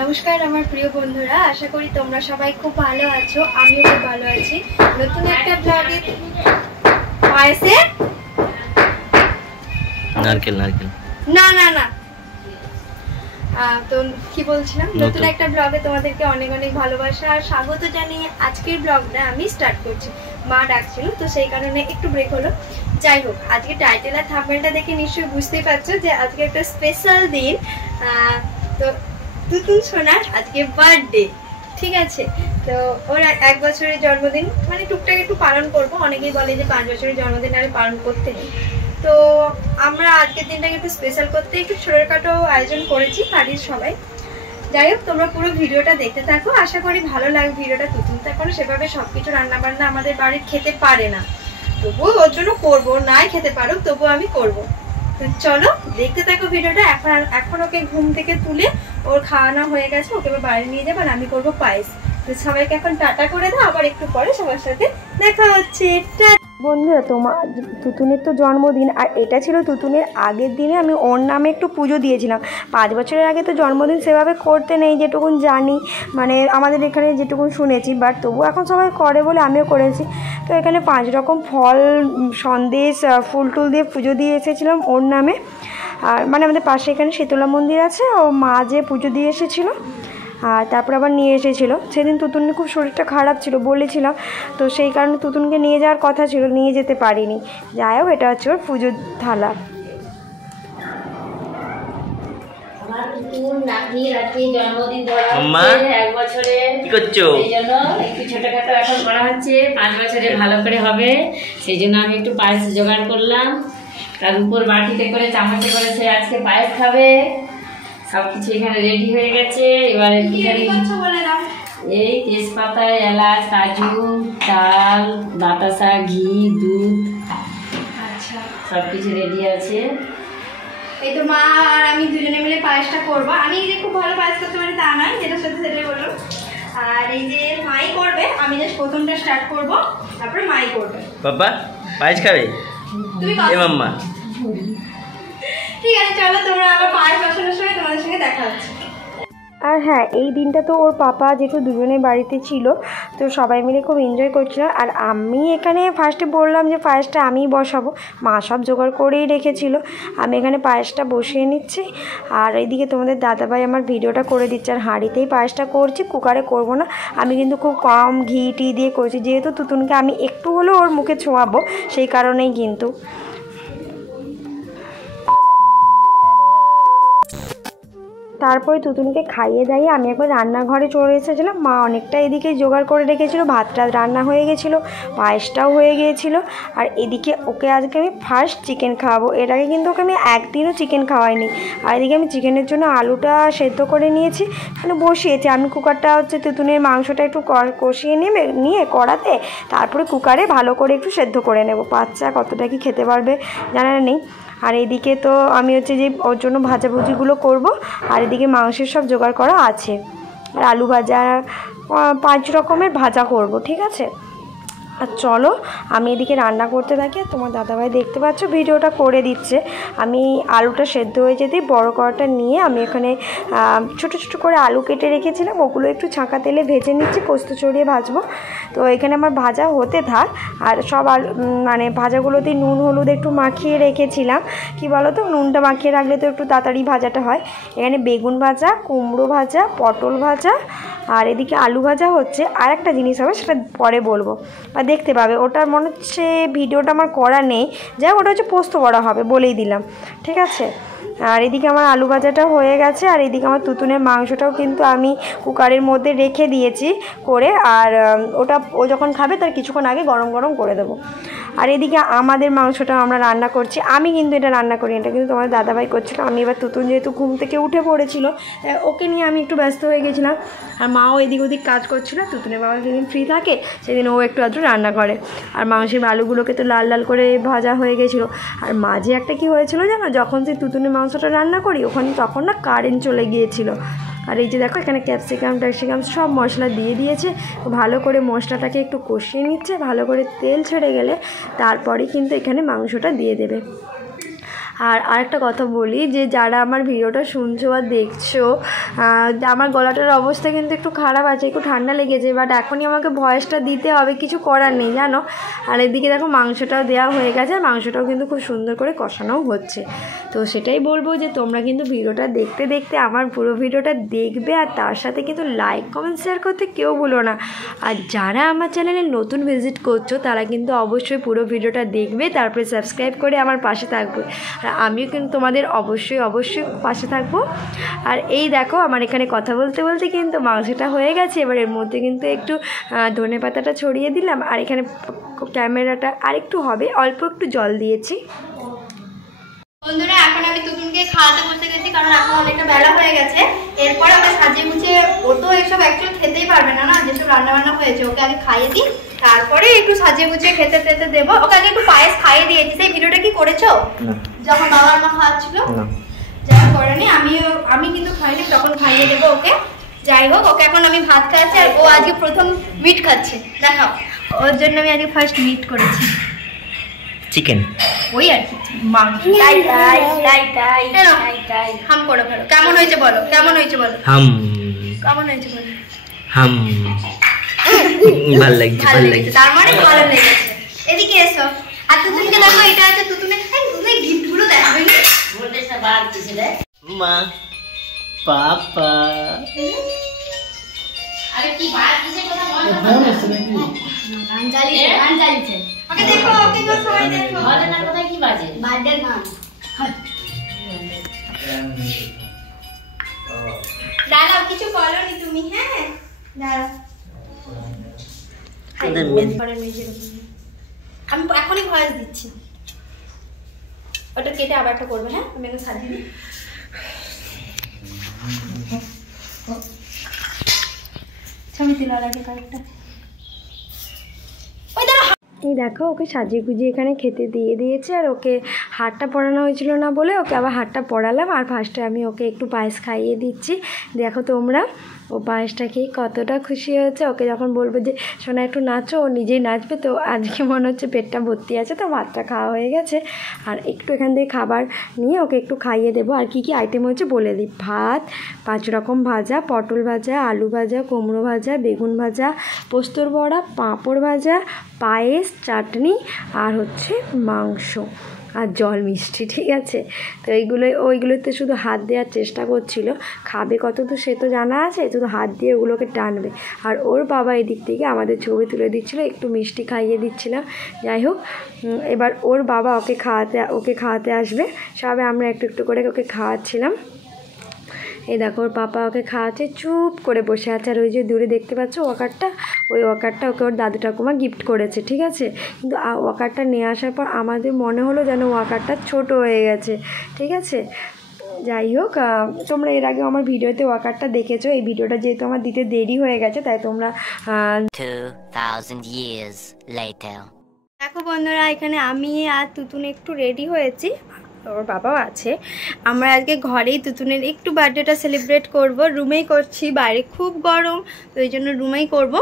নমস্কার আমার প্রিয় বন্ধুরা, আশা করি তোমরা সবাই খুব ভালো আছো। আমিও খুব ভালো আছি। নতুন একটা ব্লগে পায়েসে নারকেল না না না তো কি বলছিলাম, নতুন একটা ব্লগে তোমাদেরকে অনেক অনেক ভালোবাসা আর স্বাগত জানিয়ে আজকের ব্লগটা আমি স্টার্ট করছি। মা ডাকছিল তো সেই কারণে একটু ব্রেক হলো। যাই হোক, আজকে টাইটেল আর থাম্বনেলটা দেখে নিশ্চয়ই বুঝতেই পারছো যে আজকে একটা স্পেশাল দিন। তো তুতুন সোনার আজকে বার্থডে, ঠিক আছে। তো ওর 1 বছরের জন্মদিন, মানে টুকটাক একটু পালন করবো। অনেকেই বলে যে 5 বছরের জন্মদিন আর পালন করতে নেই, তো আমরা আজকের দিনটাকে একটু স্পেশাল করতে একটু ছোটোখাটো আয়োজন করেছি বাড়ির সবাই। যাই হোক, তোমরা পুরো ভিডিওটা দেখতে থাকো, আশা করি ভালো লাগবে ভিডিওটা। তুতুন তো এখনো সেভাবে সবকিছু রান্নাবান্না আমাদের বাড়ির খেতে পারে না, তবুও ওর জন্য করবো, নাই খেতে পারুক তবুও আমি করবো। তো চলো দেখতে থাকো ভিডিওটা। এখন ওকে ঘুম থেকে তুলে ওর খাওয়ানো হয়ে গেছে, ওকে এবার বাইরে নিয়ে যাবো আর আমি করবো পায়েস। তো সবাইকে এখন টাটা করে দাও, আবার একটু পরে সবার সাথে দেখা হচ্ছে। বন্ধুরা, তোমার তুতুনের তো জন্মদিন, আর এটা ছিল তুতুনের আগের দিনে আমি ওর নামে একটু পুজো দিয়েছিলাম। 5 বছরের আগে তো জন্মদিন সেভাবে করতে নেই, যেটুকুন জানি, মানে আমাদের এখানে যেটুকুন শুনেছি, বাট তবু এখন সবাই করে বলে আমিও করেছি। তো এখানে 5 রকম ফল, সন্দেশ, ফুল টুল দিয়ে পুজো দিয়ে এসেছিলাম ওর নামে। আর মানে আমাদের পাশে এখানে শীতলা মন্দির আছে, ও মা যে পুজো দিয়ে এসেছিলো, আর তারপর আবার নিয়ে এসেছিলো। সেদিন তুতুনের খুব শরীরটা খারাপ ছিল বলেছিলাম, তো সেই কারণে তুতুনকে নিয়ে যাওয়ার কথা ছিল, নিয়ে যেতে পারিনি। যাই হোক, এটা হচ্ছে ওর পুজোর থালা। ভালো করে হবে সেই জন্য আমি একটু পায়েস জোগাড় করলাম। তার উপর বাটিতে করে চামচে করেছে আজকে পায়েস খাবে। সবকিছু এখানে রেডি হয়ে গেছে। এবারে এই তেজপাতা, এলাচ, কাজু, চাল, বাতাসা, ঘি, দুধ, আচ্ছা সবকিছু রেডি আছে। এই তো মা আর আমি দুজনে মিলে পায়েসটা করবো। আমি যে খুব ভালো পায়েস করতে পারি তা নয়, যেটা সত্যি সেটাই বললো। আর এই যে মাই করবে, আমি জাস্ট প্রথমটা স্টার্ট করবো, তারপরে মাই করবে। বাবা পায়েস খাবে তুমি মাম্মা? ঠিক আছে, চলো তোমরা আবার পায়েস বসানোর সময় তোমাদের সঙ্গে দেখা হচ্ছে। আর হ্যাঁ, এই দিনটা তো ওর পাপা যেহেতু দুজনে বাড়িতে ছিল, তো সবাই মিলে খুব এনজয় করছিল। আর আমি এখানে ফার্স্টে বললাম যে পায়েসটা আমিই বসাবো, মা সব জোগাড় করেই রেখেছিল। আমি এখানে পায়েসটা বসিয়ে নিচ্ছি, আর এইদিকে তোমাদের দাদাভাই আমার ভিডিওটা করে দিচ্ছে। আর হাঁড়িতেই পায়েসটা করছি, কুকারে করব না। আমি কিন্তু খুব কম ঘি টি দিয়ে করছি, যেহেতু তুতুনকে আমি একটু হলেও ওর মুখে ছোঁয়াবো, সেই কারণেই কিন্তু। তারপরে তুতুনকে খাইয়ে দাইয়ে আমি একবার রান্নাঘরে চলে এসেছিলাম। মা অনেকটা এদিকে জোগাড় করে রেখেছিল, ভাতটা রান্না হয়ে গেছিলো, পায়েসটাও হয়ে গিয়েছিলো। আর এদিকে ওকে আজকে আমি ফার্স্ট চিকেন খাওয়াবো। এর আগে কিন্তু ওকে আমি একদিনও চিকেন খাওয়াইনি। আর এদিকে আমি চিকেনের জন্য আলুটা সেদ্ধ করে নিয়েছি, মানে বসিয়েছি। আমি কুকারটা হচ্ছে তুতুনের মাংসটা একটু কষিয়ে নিয়ে কড়াতে, তারপরে কুকারে ভালো করে একটু সেদ্ধ করে নেব। বাচ্চা কতটা কি খেতে পারবে জানা নেই। আর এদিকে তো আমি হচ্ছে যে ওর জন্য ভাজাভুজিগুলো করব, আর এদিকে মাংসের সব জোগাড় করা আছে। আর আলু ভাজা, 5 রকমের ভাজা করব, ঠিক আছে। আর চলো আমি এদিকে রান্না করতে থাকি। আর তোমার দাদাভাই দেখতে পাচ্ছ ভিডিওটা করে দিচ্ছে। আমি আলুটা সেদ্ধ হয়ে যেতেই বড় কড়াটা নিয়ে আমি এখানে ছোটো ছোটো করে আলু কেটে রেখেছিলাম, ওগুলো একটু ছাঁকা তেলে ভেজে নিচ্ছি, পোস্ত ছড়িয়ে ভাজবো। তো এখানে আমার ভাজা হতে থাক। আর সব আলু মানে ভাজাগুলোতে নুন হলুদ একটু মাখিয়ে রেখেছিলাম। কি বলো তো, নুনটা মাখিয়ে রাখলে তো একটু তাড়াতাড়ি ভাজাটা হয়। এখানে বেগুন ভাজা, কুমড়ো ভাজা, পটল ভাজা, আর এদিকে আলু ভাজা হচ্ছে। আর একটা জিনিস হবে, সেটা পরে বলবো বা দেখতে পাবে। ওটা মনে হচ্ছে ভিডিওটা আমার করা নেই, যাই ওটা হচ্ছে পোস্ত করা হবে, বলেই দিলাম, ঠিক আছে। আর এদিকে আমার আলু ভাজাটা হয়ে গেছে। আর এদিকে আমার তুতুনের মাংসটাও কিন্তু আমি কুকারের মধ্যে রেখে দিয়েছি করে। আর ওটা ও যখন খাবে তার কিছুক্ষণ আগে গরম গরম করে দেবো। আর এদিকে আমাদের মাংসটা আমরা রান্না করছি। আমি কিন্তু এটা রান্না করি, এটা কিন্তু তোমার দাদাভাই করছিল। আমি এবার তুতুন যেহেতু ঘুম থেকে উঠে পড়েছিল, ওকে নিয়ে আমি একটু ব্যস্ত হয়ে গেছিলাম। আর মাও এদিক ওদিক কাজ করছিল। তুতুনের বাবা যেদিন ফ্রি থাকে সেদিন ও একটু আধটু রান্না করে। আর মাংসের আলুগুলোকে তো লাল লাল করে ভাজা হয়ে গেছিলো। আর মাঝে একটা কি হয়েছিল জানো, যখন সেই তুতুনের মাংসটা রান্না করি ওখানে তখন না কারেন্ট চলে গিয়েছিল। আর এই যে দেখো এখানে ক্যাপসিকাম সব মশলা দিয়ে দিয়েছে, ভালো করে মশলাটাকে একটু কষিয়ে নিচ্ছে। ভালো করে তেল ছেড়ে গেলে তারপরে কিন্তু এখানে মাংসটা দিয়ে দেবে। আর আরেকটা কথা বলি যে যারা আমার ভিডিওটা শুনছো বা দেখছো, আমার গলাটার অবস্থা কিন্তু একটু খারাপ আছে, একটু ঠান্ডা লেগেছে, বাট এখনই আমাকে ভয়েসটা দিতে হবে, কিছু করার নেই জানো। আর এদিকে দেখো মাংসটাও দেওয়া হয়ে গেছে, আর মাংসটাও কিন্তু খুব সুন্দর করে কষানোও হচ্ছে। তো সেটাই বলবো যে তোমরা কিন্তু ভিডিওটা দেখতে দেখতে আমার পুরো ভিডিওটা দেখবে, আর তার সাথে কিন্তু লাইক কমেন্ট শেয়ার করতে কেউ ভুলো না। আর যারা আমার চ্যানেলে নতুন ভিজিট করছো তারা কিন্তু অবশ্যই পুরো ভিডিওটা দেখবে, তারপরে সাবস্ক্রাইব করে আমার পাশে থাকবে। আর আমিও কিন্তু তোমাদের অবশ্যই পাশে থাকবো। আর এই দেখো আমার এখানে কথা বলতে বলতে কিন্তু মাংসটা হয়ে গেছে। এবার এর মধ্যে কিন্তু একটু ধনেপাতাটা ছড়িয়ে দিলাম, আর এখানে ক্যামেরাটা আরেকটু হবে, অল্প একটু জল দিয়েছি। বন্ধুরা এখন আমি তুতুনকে খাওয়াতে বসে গেছি, কারণ এখন অনেকটা বেলা হয়ে গেছে। এরপরে ওকে সাজিয়ে গুছিয়ে, ও তো এইসব অ্যাকচুয়ালি খেতেই পারবে না, না যেসব রান্না বান্না হয়েছে, ওকে আগে খাইয়ে দিই, তারপরে একটু সাজিয়ে গুছিয়ে খেতে টেতে দেবো। ওকে আগে একটু পায়েস খাইয়ে দিয়েছি। সেই ভিডিওটা কি করেছো যখন বাবা মা খাওয়াচ্ছিল? যাই করেনি, আমি কিন্তু খাইনি, তখন খাইয়ে দেবো ওকে। যাই হোক, ওকে এখন আমি ভাত খাওয়াচ্ছি, আর ও আজকে প্রথম মিট খাচ্ছে। দেখাও, ওর জন্য আমি আজকে ফার্স্ট মিট করেছি, চিকেন, ওই আর কি মাংস। হাম করে ফেলো, কেমন হয়েছে বলো, কেমন হয়েছে বলো, কেমন হয়েছে বলো। ভালো লাগছে, তার মানে ভালো লেগেছে। এদিকে এসো, আর তুতুনকে দেখো, এটা আছে তুতুনের গিফট গুলো দেখবে মা পাপা। আরে কি বাদ দিছে কথা বল না, গান চালিছে। ওকে দেখো, ওকে তো সবাই দেখো, বলে না কথা কি বাজে, বার্থডে গান। দাঁড়াও, কিছু বলোনি তুমি, হ্যাঁ দাঁড়াও। আমি এখনই ভয়েস দিচ্ছি, ওটা কেটে আবার একটা করবে। হ্যাঁ, আমি এখন সাজিয়ে দিই। ছবি তুলে লাগে কয়েকটা। এই দেখো ওকে সাজিয়ে গুজিয়ে এখানে খেতে দিয়ে দিয়েছে, আর ওকে হাতটা পরানো হয়েছিল না বলে ওকে আবার হাতটা পরালাম। আর ফার্স্টে আমি ওকে একটু পায়েস খাইয়ে দিচ্ছি। দেখো তোমরা, ও পায়েসটা খেয়ে কতটা খুশি হয়েছে। ওকে যখন বলবো যে সোনা একটু নাচো, ও নিজেই নাচবে। তো আজকে মনে হচ্ছে পেটটা ভর্তি আছে, তো ভাতটা খাওয়া হয়ে গেছে। আর একটু এখান থেকে খাবার নিয়ে ওকে একটু খাইয়ে দেবো। আর কি কি আইটেম হচ্ছে বলে দিই। ভাত, 5 রকম ভাজা, পটল ভাজা, আলু ভাজা, কুমড়ো ভাজা, বেগুন ভাজা, পোস্তর বড়া, পাঁপড় ভাজা, পায়েস, চাটনি, আর হচ্ছে মাংস, আর জল মিষ্টি। ঠিক আছে, তো ওইগুলোতে শুধু হাত দেওয়ার চেষ্টা করছিল। খাবে কত তো সে তো জানা আছে, শুধু হাত দিয়ে ওগুলোকে টানবে। আর ওর বাবা এদিক থেকে আমাদের ছবি তুলে দিচ্ছিলো, একটু মিষ্টি খাইয়ে দিচ্ছিলাম। যাই হোক, এবার ওর বাবা ওকে খাওয়াতে আসবে, সবে আমরা একটু একটু করে ওকে খাওয়াচ্ছিলাম। এই দেখো ওর পাপা ওকে খাওয়াচ্ছে, চুপ করে বসে আছে। আর ওই যে দূরে দেখতে পাচ্ছ ওয়াকারটা, ওই ওয়াকারটা ওকে ওর দাদু ঠাকুমা গিফট করেছে। ঠিক আছে, কিন্তু ওয়াকারটা নিয়ে আসার পর আমাদের মনে হলো যেন ওয়াকারটা ছোট হয়ে গেছে। ঠিক আছে, যাই হোক, তোমরা এর আগে আমার ভিডিওতে ওয়াকারটা দেখেছো। এই ভিডিওটা যেহেতু আমার দিতে দেরি হয়ে গেছে, তাই তোমরা 2000 years later। দেখো বন্ধুরা, এখানে আমি আর তুতুন একটু রেডি হয়েছি, ওর বাবাও আছে। আমরা আজকে ঘরেই তুতুনের একটু বার্থডেটা সেলিব্রেট করব। রুমেই করছি, বাইরে খুব গরম, তো এই জন্য রুমেই করব।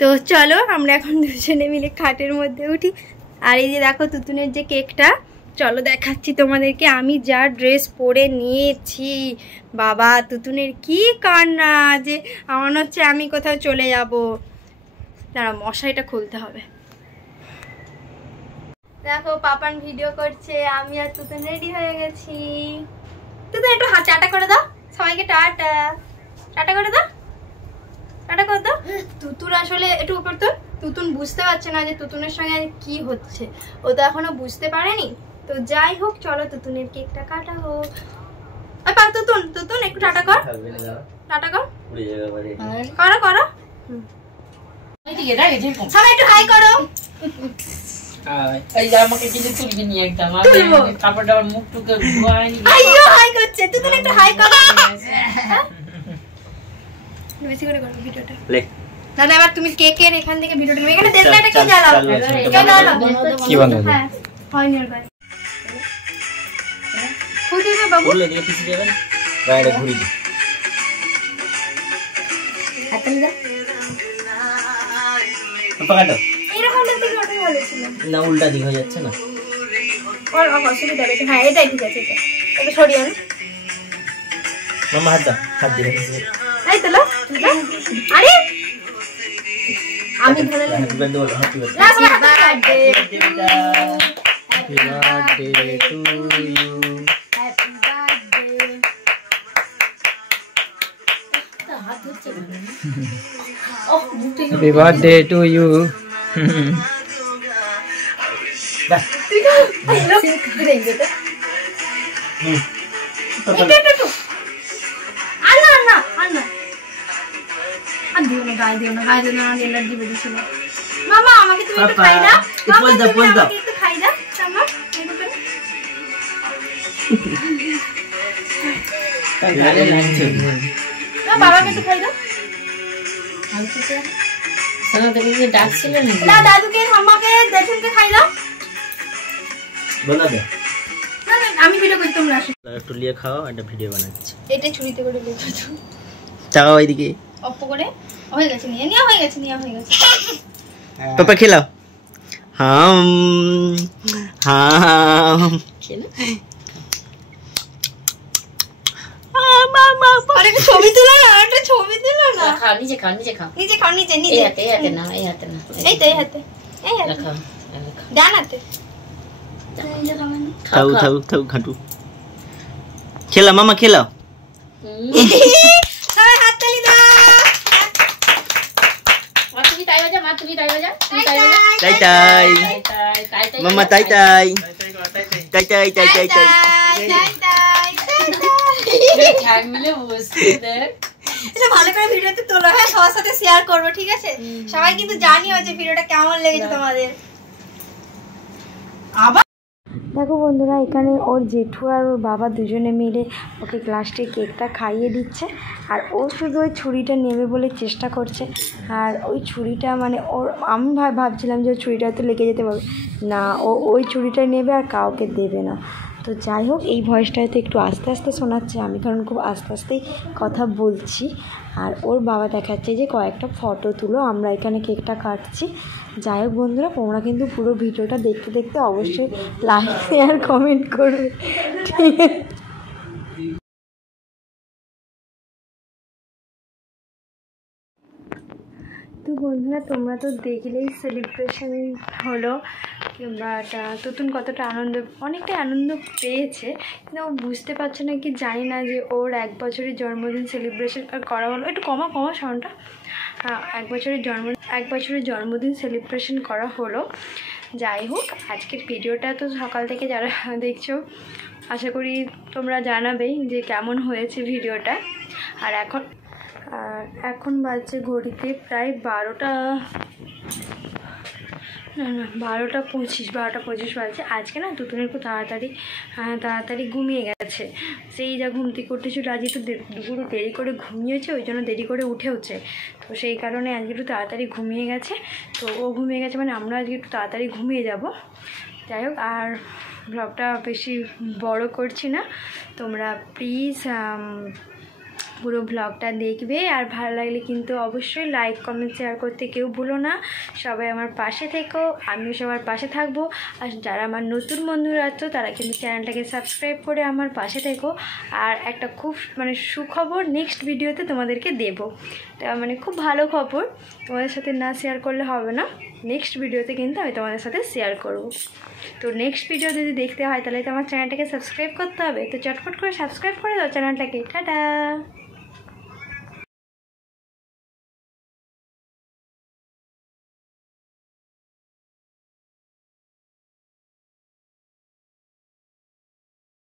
তো চলো আমরা এখন দুজনে মিলে খাটের মধ্যে উঠি। আর এই যে দেখো তুতুনের যে কেকটা, চলো দেখাচ্ছি তোমাদেরকে। আমি যা ড্রেস পরে নিয়েছি, বাবা তুতুনের কি কান্না, যে আমার হচ্ছে আমি কোথাও চলে যাব। দাঁড়া, মশারিটা খুলতে হবে। দেখো পাপান ভিডিও করছে, আমি আর তুতুন রেডি হয়ে গেছি। তুতুন একটু টাটা করে দাও সবাইকে, টাটা টাটা করে দাও, টাটা করে দাও। তুতুন আসলে একটু উপর, তো তুতুন বুঝতে পারছে না যে তুতুনের সঙ্গে কি হচ্ছে, ও তো এখনো বুঝতে পারেনি। তো যাই হোক, চলো তুতুনের কেকটা কাটা হোক। তুতুন একটু টাটা কর, টাটা কর, করো করো, সবাই একটু হাই করো। আমাকে কিন্তু তুলবি নি একদম, কাপড়টা আমার মুখ টুকে ধোয়ায়নি। হাই করছে, তুতুন একটু হাই করো, বেশি করে করো ভিডিওটা। দাদা এবার তুমি কেকের এখান থেকে ভিডিওটা নেবে, এখানে দেশলাইটা কি জ্বালাও, কি বানাবো? হ্যাঁ হয়নি আর গায়ে খুদি রে বাবু, বলে দিয়ে পিছে যাবেন, বাইরে ঘুরি দি। হাতে নিয়ে পাকাটো এরকম দেখতে কি ওটাই ভালো ছিল না, উল্টা দিক হয়ে যাচ্ছে না। অসুবিধা হবে। হ্যাঁ এটাই ঠিক আছে, এটা সরিয়ে আনো। মামা হাত দাও, হাত দিয়ে এই তো আরে আমি ধরে হ্যাপি বার্থডে বলো, happy birthday. Happy birthday to you. Happy birthday. Happy birthday to you. মামা আমাকে তুমি একটু খাই দাও, মামা তুমি আমাকে একটু খাই দাও, মামা বাবাকে একটু খাই দাও। ডাকছিল না দাদুকে আমাকে দেখুনকে খাই দাও। বলা দে, না না আমি ভিডিও করতে, তোমরা আসো। একটু লিয়ে খাও, একটা ভিডিও বানাচ্ছি। এটা ছুরিতে করে লেখো তো চাগাও এইদিকে। অপ করে হয়ে গেছে, নিয়ে হয়ে গেছে, পাপা খেলাও। হাম হাম। আরে একটা ছবি তুলো না, একটা ছবি তুলো না। খাও, নিচে খাও, নিচে খাও। নিচে খাও, নিচে এই নিচে। হাতে, এই হাতে না, এই হাতে না। এই তো এই হাতে, এই হাতে খাও, ডান হাতে। খাও খাও খাও খাটু। খেলা মামা খেলাও। সবাই হাত তালি দাও। মা তুমি তাই বাজা, মা তুমি তাই বাজা, তুমি তাই বাজা। তাই তাই তাই তাই মামা, তাই তাই তাই তাই তাই তাই তাই। ঠাক মিলে বসে দেখ। এটা ভালো করে ভিডিওতে তোলো, হ্যাঁ সবার সাথে শেয়ার করবো, ঠিক আছে? সবাই কিন্তু জানিও যে ভিডিওটা কেমন লেগেছে তোমাদের। দেখো বন্ধুরা, এখানে ওর জেঠু আর ওর বাবা দুজনে মিলে ওকে লাস্টে কেকটা খাইয়ে দিচ্ছে, আর ও শুধু ওই ছুরিটা নেবে বলে চেষ্টা করছে। আর ওই ছুরিটা মানে ওর, আমি ভাবছিলাম যে ওই ছুরিটা হয়তো লেগে যেতে পারবে না, ও ওই ছুরিটা নেবে আর কাউকে দেবে না। তো যাই হোক, এই ভয়েসটা হয়তো একটু আস্তে আস্তে শোনাচ্ছে, আমি কারণ খুব আস্তে আস্তেই কথা বলছি। আর ওর বাবা দেখাচ্ছে যে কয়েকটা ফটো তুলো, আমরা এখানে কেকটা কাটছি। যাই হোক বন্ধুরা, তোমরা কিন্তু পুরো ভিডিওটা দেখতে দেখতে অবশ্যই লাইক শেয়ার কমেন্ট করবে, ঠিক আছে? তো বন্ধুরা, তোমরা তো দেখলেই সেলিব্রেশন হলো, কিংবা তুতুন কতটা অনেকটাই আনন্দ পেয়েছে, কিন্তু ও বুঝতে পারছে না কি জানি না যে ওর 1 বছরের জন্মদিন সেলিব্রেশন করা হলো। একটু কমা সাউন্ডটা। 1 বছরের জন্মদিন সেলিব্রেশন করা হলো। যাই হোক, আজকের ভিডিওটা তো সকাল থেকে যারা দেখছো, আশা করি তোমরা জানাবেই যে কেমন হয়েছে ভিডিওটা। আর এখন বাজছে ঘড়িতে প্রায় 12:25 বাজছে। আজকে না তুতুনের খুব তাড়াতাড়ি ঘুমিয়ে গেছে। সেই যা ঘুম থেকে উঠেছিল, আজ একটু দুপুরে দেরি করে ঘুমিয়েছে, ওই জন্য দেরি করে উঠেওছে। তো সেই কারণে আজকে একটু তাড়াতাড়ি ঘুমিয়ে গেছে। তো ও ঘুমিয়ে গেছে মানে আমরা আজকে একটু তাড়াতাড়ি ঘুমিয়ে যাব। যাই হোক, আর ব্লগটা বেশি বড় করছি না, তোমরা প্লিজ পুরো ব্লগটা দেখবে। আর ভালো লাগলে কিন্তু অবশ্যই লাইক কমেন্ট শেয়ার করতে কেউ ভুলো না। সবাই আমার পাশে থেকো, আমিও সবার পাশে থাকবো। আর যারা আমার নতুন বন্ধুরা আছো, তারা কিন্তু চ্যানেলটাকে সাবস্ক্রাইব করে আমার পাশে থেকো। আর একটা খুব সুখবর নেক্সট ভিডিওতে তোমাদেরকে দেবো। তা খুব ভালো খবর, তোমাদের সাথে না শেয়ার করলে হবে না। নেক্সট ভিডিওতে কিন্তু আমি তোমাদের সাথে শেয়ার করব। তো নেক্সট ভিডিও যদি দেখতে হয় তাহলে তো আমার চ্যানেলটাকে সাবস্ক্রাইব করতে হবে। তো চটপট করে সাবস্ক্রাইব করে দাও চ্যানেলটাকে। টাটা।